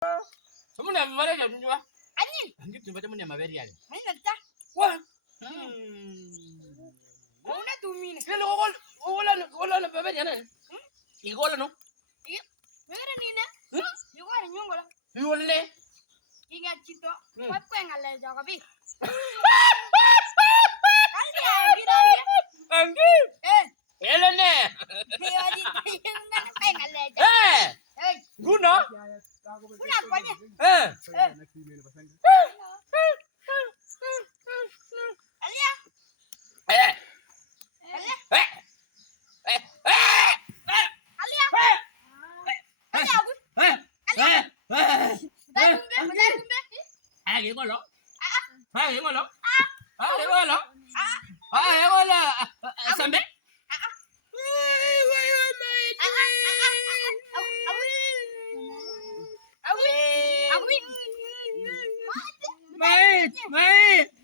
Semua mare ya njua. Ani. Ngitu bata mun maberi yale. Mai nata. Wa. Una tumine. Kile ola bebe yana. Igola no. Mere nina. Yuko nyongola. Yolle. Inga chito. Kwa ngale jago bi. Angi. Elene. Guna. Guna kwanya. Alia. Sampai mày